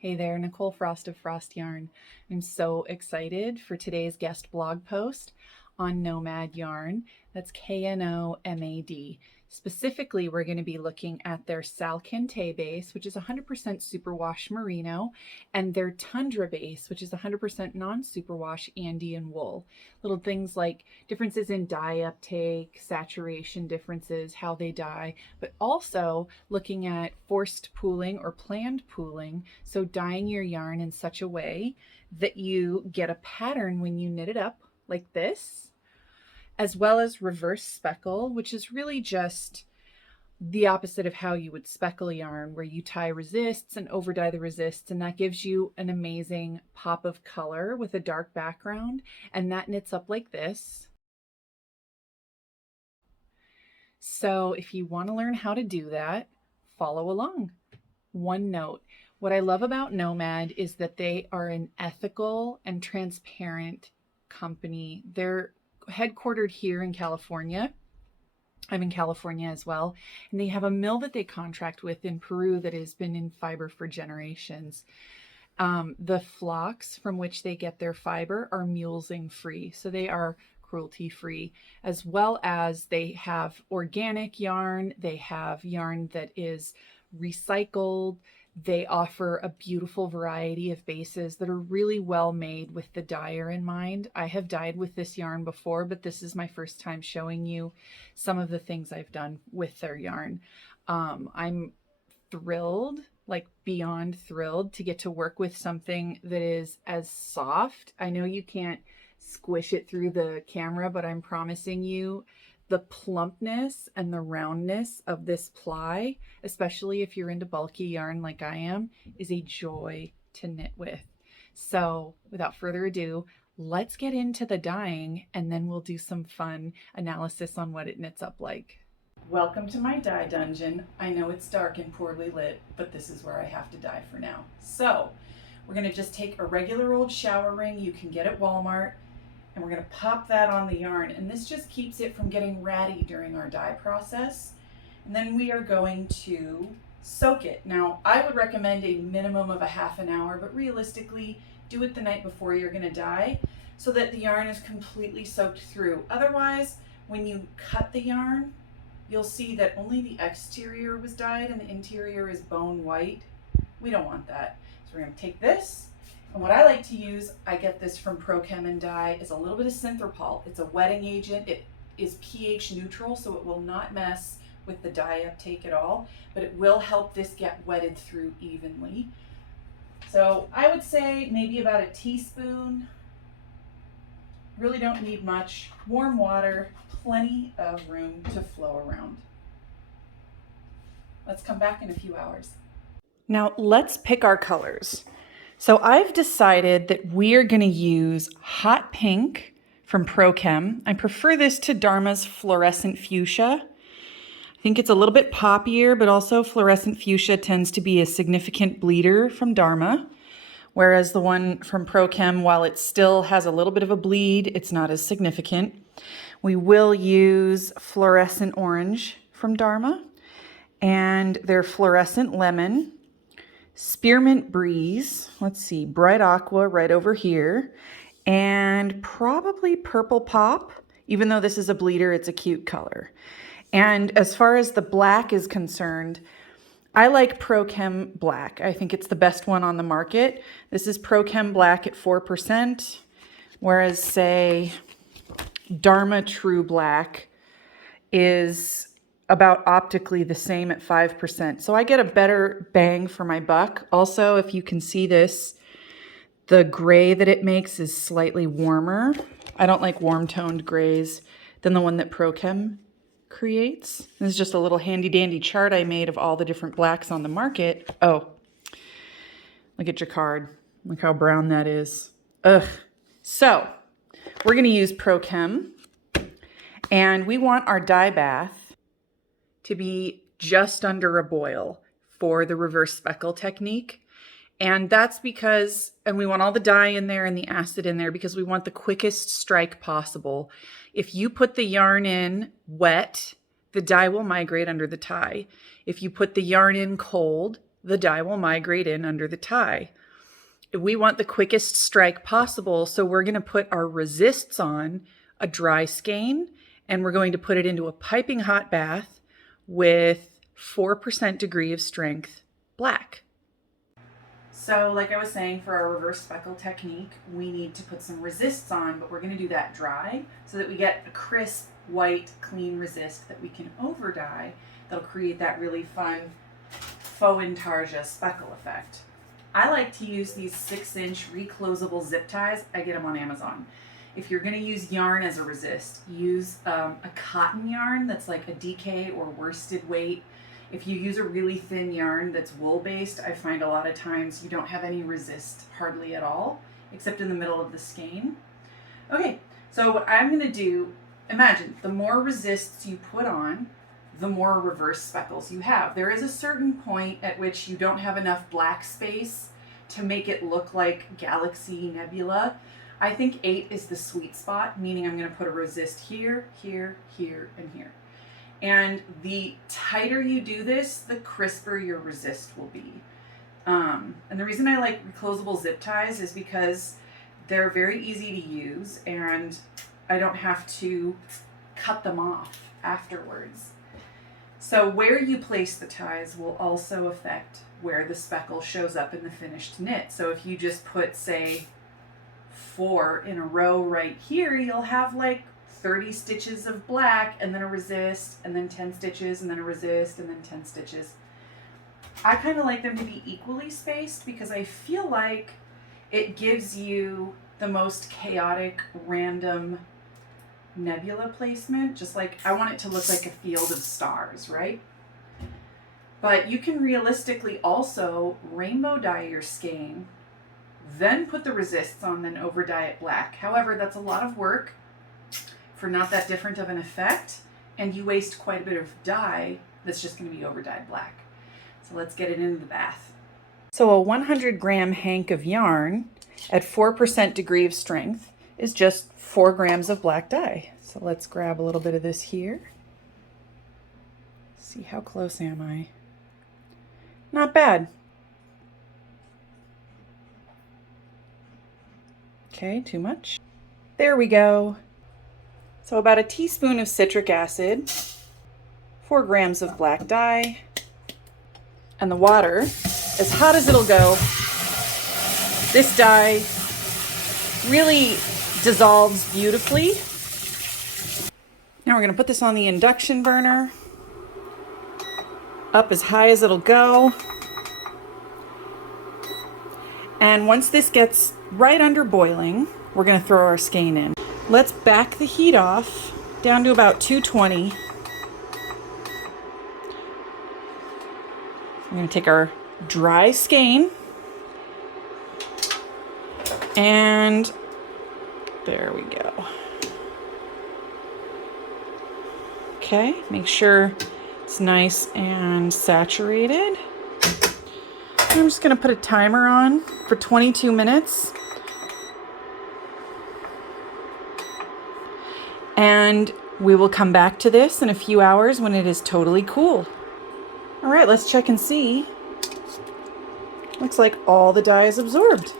Hey there, Nicole Frost of Frost Yarn. I'm so excited for today's guest blog post on Knomad Yarn. That's Knomad. Specifically, we're going to be looking at their Salcantay base, which is 100% superwash merino, and their Tundra base, which is 100% non-superwash Andean wool. Little things like differences in dye uptake, saturation differences, how they dye, but also looking at forced pooling or planned pooling. So dyeing your yarn in such a way that you get a pattern when you knit it up like this, as well as reverse speckle, which is really just the opposite of how you would speckle yarn, where you tie resists and over dye the resists, and that gives you an amazing pop of color with a dark background, and that knits up like this. So if you want to learn how to do that, follow along. One note, what I love about Knomad is that they are an ethical and transparent company. They're headquartered here in California. I'm in California as well. And they have a mill that they contract with in Peru that has been in fiber for generations. The flocks from which they get their fiber are mulesing free. So they are cruelty free, as well as they have organic yarn. They have yarn that is recycled. They offer a beautiful variety of bases that are really well made with the dyer in mind. I have dyed with this yarn before, but this is my first time showing you some of the things I've done with their yarn. I'm thrilled, like beyond thrilled, to get to work with something that is as soft. I know you can't squish it through the camera, but I'm promising you the plumpness and the roundness of this ply, especially if you're into bulky yarn like I am, is a joy to knit with. So without further ado, let's get into the dyeing, and then we'll do some fun analysis on what it knits up like. Welcome to my dye dungeon. I know it's dark and poorly lit, but this is where I have to dye for now. So we're gonna just take a regular old shower ring you can get at Walmart, and we're going to pop that on the yarn, and this just keeps it from getting ratty during our dye process. And then we are going to soak it. Now, I would recommend a minimum of a half an hour, but realistically, do it the night before you're going to dye so that the yarn is completely soaked through. Otherwise, when you cut the yarn, you'll see that only the exterior was dyed and the interior is bone white. We don't want that. So we're going to take this. And what I like to use, I get this from Chem and Dye, is a little bit of synthropol. It's a wetting agent. It is pH neutral, so it will not mess with the dye uptake at all, but it will help this get wetted through evenly. So I would say maybe about a teaspoon. Really don't need much. Warm water, plenty of room to flow around. Let's come back in a few hours. Now let's pick our colors. So I've decided that we're going to use hot pink from Chem. I prefer this to Dharma's fluorescent fuchsia. I think it's a little bit poppier, but also fluorescent fuchsia tends to be a significant bleeder from Dharma, whereas the one from Chem, while it still has a little bit of a bleed, it's not as significant. We will use fluorescent orange from Dharma and their fluorescent lemon. Spearmint breeze, let's see, bright aqua right over here, and probably purple pop. Even though this is a bleeder, it's a cute color. And as far as the black is concerned, I like Chem black. I think it's the best one on the market. This is Chem black at 4%, whereas say Dharma True Black is about optically the same at 5%. So I get a better bang for my buck. Also, if you can see this, the gray that it makes is slightly warmer. I don't like warm toned grays than the one that Chem creates. This is just a little handy dandy chart I made of all the different blacks on the market. Oh, look at your card. Look how brown that is. Ugh. So we're gonna use Chem, and we want our dye bath to be just under a boil for the reverse speckle technique. And that's because, and we want all the dye in there and the acid in there because we want the quickest strike possible. If you put the yarn in wet, the dye will migrate under the tie. If you put the yarn in cold, the dye will migrate in under the tie. We want the quickest strike possible, so we're going to put our resists on a dry skein, and we're going to put it into a piping hot bath with 4% degree of strength black. So like I was saying, for our reverse speckle technique, we need to put some resists on, but we're going to do that dry so that we get a crisp, white, clean resist that we can over dye. That'll create that really fun faux intarsia speckle effect. I like to use these 6-inch reclosable zip ties. I get them on Amazon. If you're going to use yarn as a resist, use a cotton yarn that's like a DK or worsted weight. If you use a really thin yarn that's wool based, I find a lot of times you don't have any resist hardly at all, except in the middle of the skein. Okay, so what I'm going to do, imagine the more resists you put on, the more reverse speckles you have. There is a certain point at which you don't have enough black space to make it look like Galaxy Nebula. I think 8 is the sweet spot, meaning I'm going to put a resist here, here, here, and here. And the tighter you do this, the crisper your resist will be. And the reason I like reclosable zip ties is because they're very easy to use and I don't have to cut them off afterwards. So where you place the ties will also affect where the speckle shows up in the finished knit. So if you just put, say, 4 in a row right here, you'll have like 30 stitches of black and then a resist and then 10 stitches and then a resist and then 10 stitches. I kind of like them to be equally spaced because I feel like it gives you the most chaotic, random nebula placement. Just like I want it to look like a field of stars, right? But you can realistically also rainbow dye your skein, then put the resists on, then over dye it black. However, that's a lot of work for not that different of an effect, and you waste quite a bit of dye that's just going to be over dyed black. So let's get it into the bath. So a 100-gram hank of yarn at 4% degree of strength is just 4 grams of black dye. So let's grab a little bit of this here. See, how close am I? Not bad. Okay, too much. There we go. So about a teaspoon of citric acid, 4 grams of black dye, and the water, as hot as it'll go. This dye really dissolves beautifully. Now we're going to put this on the induction burner, up as high as it'll go. And once this gets right under boiling, we're going to throw our skein in. Let's back the heat off down to about 220. We're going to take our dry skein and there we go. Okay, make sure it's nice and saturated. I'm just going to put a timer on for 22 minutes. And we will come back to this in a few hours when it is totally cool. All right, let's check and see. Looks like all the dye is absorbed.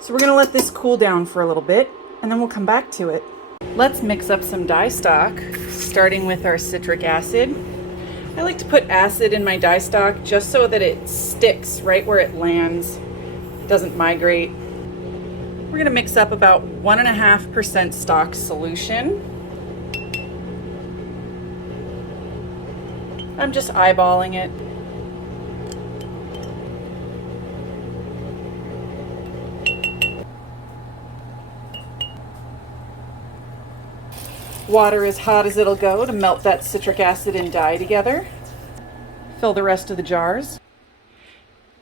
So we're gonna let this cool down for a little bit and then we'll come back to it. Let's mix up some dye stock, starting with our citric acid. I like to put acid in my dye stock just so that it sticks right where it lands, it doesn't migrate. We're gonna mix up about 1.5% stock solution. I'm just eyeballing it. Water as hot as it'll go to melt that citric acid and dye together. Fill the rest of the jars.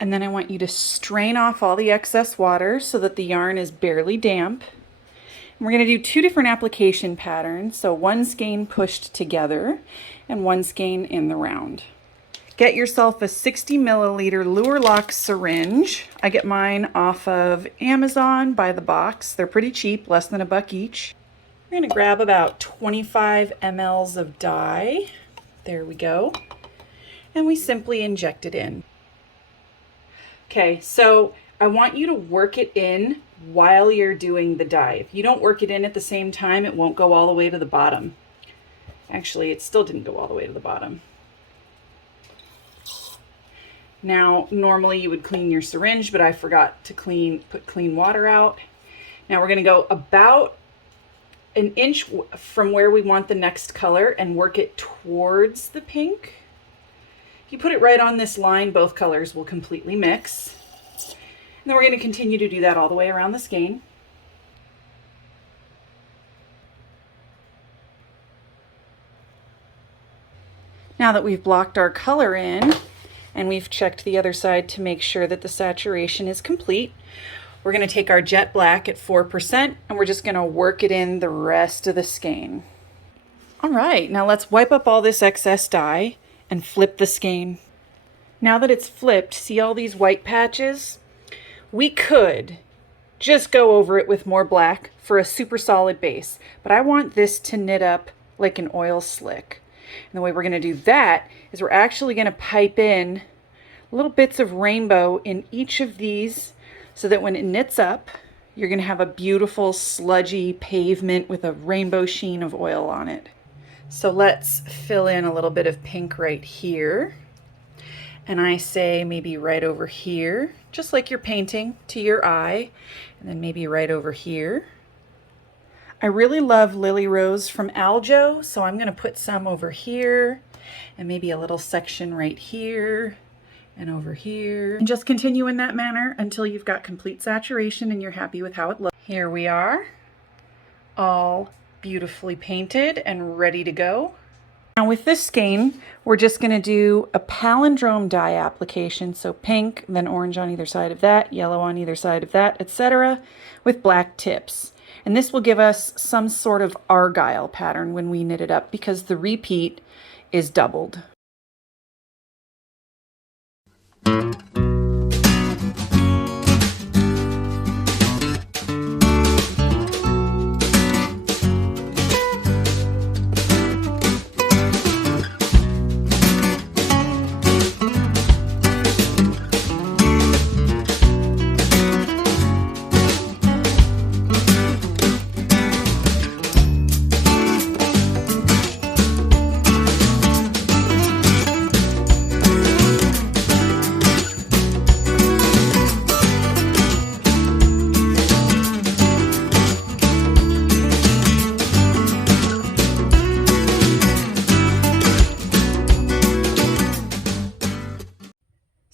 And then I want you to strain off all the excess water so that the yarn is barely damp. And we're going to do 2 different application patterns. So 1 skein pushed together and 1 skein in the round. Get yourself a 60 milliliter Lure Lock syringe. I get mine off of Amazon by the box. They're pretty cheap, less than $1 each. We're going to grab about 25 mLs of dye. There we go. And we simply inject it in. Okay, so I want you to work it in while you're doing the dye. If you don't work it in at the same time, it won't go all the way to the bottom. Actually, it still didn't go all the way to the bottom. Now, normally you would clean your syringe, but I forgot to put clean water out. Now we're gonna go about an inch from where we want the next color and work it towards the pink. If you put it right on this line, both colors will completely mix. And then we're going to continue to do that all the way around the skein. Now that we've blocked our color in and we've checked the other side to make sure that the saturation is complete, we're going to take our jet black at 4% and we're just going to work it in the rest of the skein. All right, now let's wipe up all this excess dye and flip the skein. Now that it's flipped, see all these white patches? We could just go over it with more black for a super solid base, but I want this to knit up like an oil slick. And the way we're going to do that is we're actually going to pipe in little bits of rainbow in each of these so that when it knits up, you're going to have a beautiful sludgy pavement with a rainbow sheen of oil on it. So let's fill in a little bit of pink right here. And I say maybe right over here, just like you're painting to your eye, and then maybe right over here. I really love Lily Rose from Aljo, so I'm going to put some over here, and maybe a little section right here, and over here. And just continue in that manner until you've got complete saturation and you're happy with how it looks. Here we are, all beautifully painted and ready to go. Now with this skein, we're just going to do a palindrome dye application, so pink, then orange on either side of that, yellow on either side of that, etc., with black tips. And this will give us some sort of argyle pattern when we knit it up because the repeat is doubled.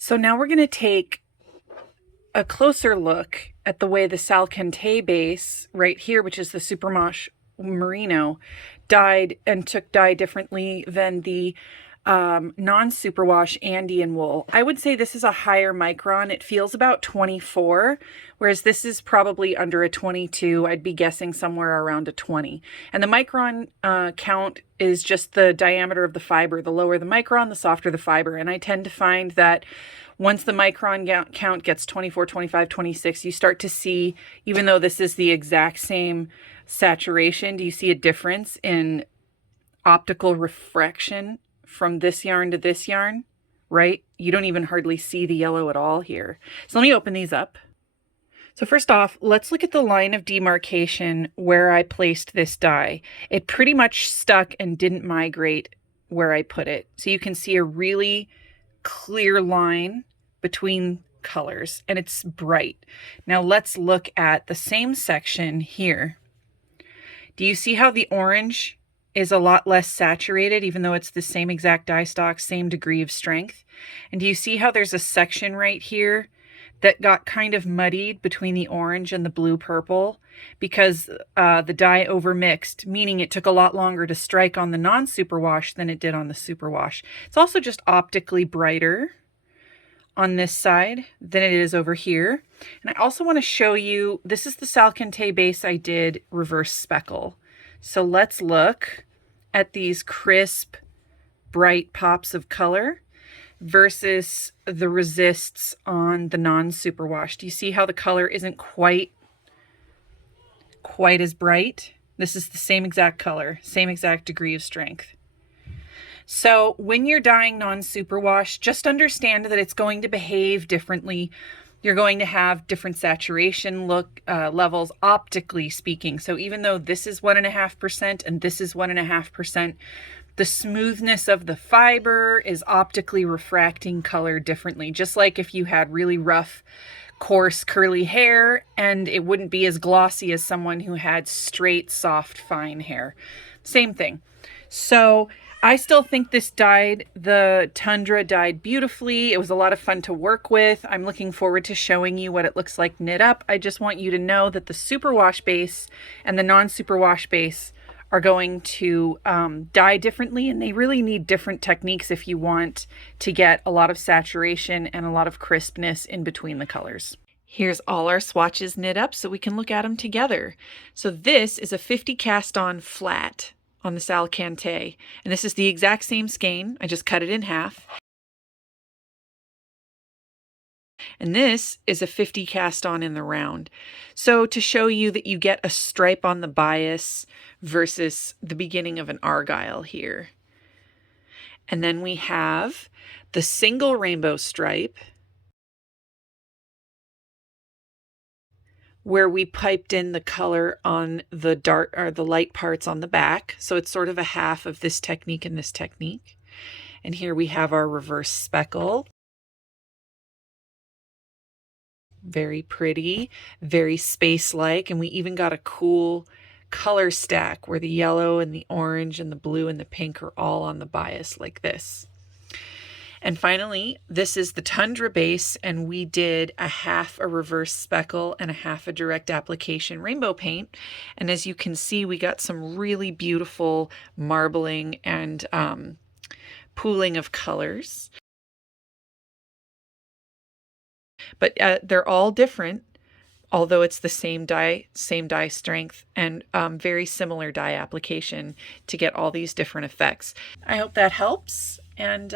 So now we're going to take a closer look at the way the Salcantay base right here, which is the superwash merino, dyed and took dye differently than the non-superwash Andean wool. I would say this is a higher micron. It feels about 24, whereas this is probably under a 22. I'd be guessing somewhere around a 20. And the micron count is just the diameter of the fiber. The lower the micron, the softer the fiber. And I tend to find that once the micron count gets 24, 25, 26, you start to see, even though this is the exact same saturation, do you see a difference in optical refraction from this yarn to this yarn, right? You don't even hardly see the yellow at all here. So let me open these up. So first off, let's look at the line of demarcation where I placed this dye. It pretty much stuck and didn't migrate where I put it. So you can see a really clear line between colors, and it's bright. Now let's look at the same section here. Do you see how the orange is a lot less saturated, even though it's the same exact dye stock, same degree of strength? And do you see how there's a section right here that got kind of muddied between the orange and the blue purple because the dye overmixed, meaning it took a lot longer to strike on the non-superwash than it did on the superwash. It's also just optically brighter on this side than it is over here. And I also want to show you, this is the Salcantay base I did reverse speckle. So let's look at these crisp, bright pops of color versus the resists on the non-superwash. Do you see how the color isn't quite as bright? This is the same exact color, same exact degree of strength. So when you're dyeing non-superwash, just understand that it's going to behave differently. You're going to have different saturation levels, optically speaking. So even though this is 1.5% and this is 1.5%, the smoothness of the fiber is optically refracting color differently. Just like if you had really rough, coarse, curly hair, and it wouldn't be as glossy as someone who had straight, soft, fine hair. Same thing. So I still think this dyed, the Tundra dyed beautifully. It was a lot of fun to work with. I'm looking forward to showing you what it looks like knit up. I just want you to know that the superwash base and the non-superwash base are going to dye differently, and they really need different techniques if you want to get a lot of saturation and a lot of crispness in between the colors. Here's all our swatches knit up so we can look at them together. So this is a 50 cast on flat on the Salcantay, and this is the exact same skein. I just cut it in half. And this is a 50 cast on in the round. So to show you that you get a stripe on the bias versus the beginning of an argyle here. And then we have the single rainbow stripe where we piped in the color on the dark or the light parts on the back. So it's sort of a half of this technique and this technique. And here we have our reverse speckle. Very pretty, very space-like, and we even got a cool color stack where the yellow and the orange and the blue and the pink are all on the bias like this. And finally, this is the Tundra base, and we did a half a reverse speckle and a half a direct application rainbow paint. And as you can see, we got some really beautiful marbling and pooling of colors. But they're all different, although it's the same dye strength, and very similar dye application to get all these different effects. I hope that helps, and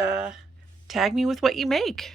tag me with what you make.